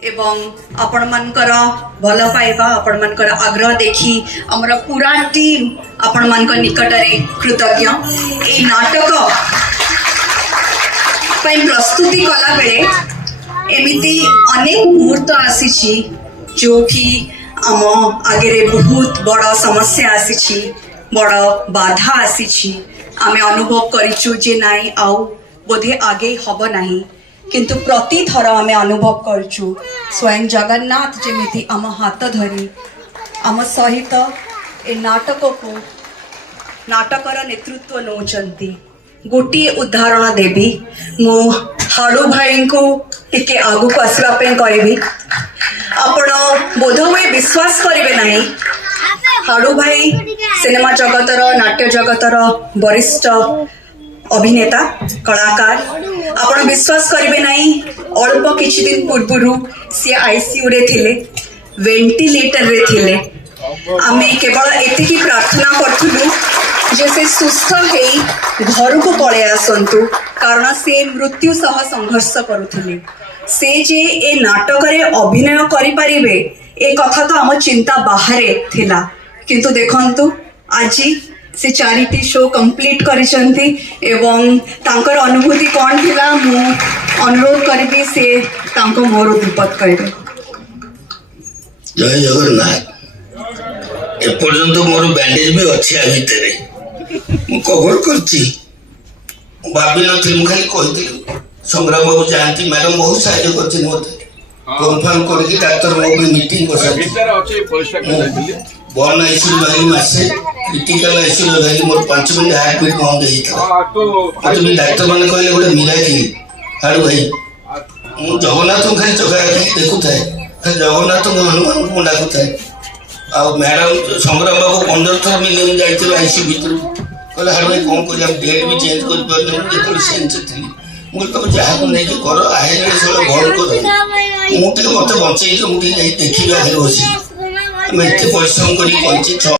एवं आपण मनकर भल पाइबा आपण मनकर आग्रह देखी हमर पूरा टीम आपण मनक निकट रे कृतज्ञ। ए नाटक पई प्रस्तुति कला बेले एमिति अनेक मुहूर्त आसीछि जो कि आम आगे बहुत बड़ समस्या आसीछि, बड़ बाधा आसीछि। आमे अनुभव करिछु जे नाई आउ बोधे आगे हब नाही, किंतु प्रति थर आमे अनुभव करचु स्वयं जगन्नाथ जेमिति आम हाथ धरी आम सहित ए नाटक को नाटकर नेतृत्व नौचंती। गोटे उदाहरण देवी मु हाड़ू भाई को टिके आगु को आसवा पे कहबी। आपण बोधहुए विश्वास करिवे नाही, हाड़ू भाई सिनेमा जगतर नाट्य जगतर वरिष्ठ अभिनेता कलाकार। आपण विश्वास करिवे नाही, अल्प किछि दिन पूर्वरु से आईसीयू रे थिले, वेंटिलेटर रे थिले। आमे केवल एतिकी प्रार्थना करथुलु जे से सुस्थ हेई घर को पळे आसंतु, कारण से मृत्यु सह संघर्ष करुथिले। से जे ए नाटक रे अभिनय करि परिबे ए कथा तो आम चिंता बाहरे थिला, किंतु देखंतु आजी से चारिटी शो कंप्लीट करिसंती एवं तांकर अनुभूति कौन थिला मु अनुरोध करबी से तांको मोर दीपक करिबे। जय जगन्नाथ। ए पर्यंत मोर बैंडेज भी अच्छी आ भितरे मु कवर करची भाभी नथिल, खाली कहिथिल संग्राम बाबू जानती मैडम बहुत सहायता करछि मते कंफर्म करके डॉक्टर बाबू मीटिंग बसाती बन आईसीयू रही मासे क्रिटिकल आईसीयू रही मोर 5 मिनट हार्ट बीट बंद हेइतला। तुम डॉक्टर माने कहले गोटे मिराकिल हाड़ू भाई मु जगन्नाथ खाली चका देखु थाए, खाली जगन्नाथ हनुमान को डाकु थाए। आ मैडम संग्राम बाबू 15 थर मिनिमम जाइथिल आईसीयू भीतर, कहले हाड़ू भाई कोन करिया डेट भी चेंज कर परले जेतो सेंस थी मु तो जहा को नहीं कर आए रे सब घर को मुटे मते बंचै के मुटे देखिबा हेरो होसी। मैं परिश्रम करी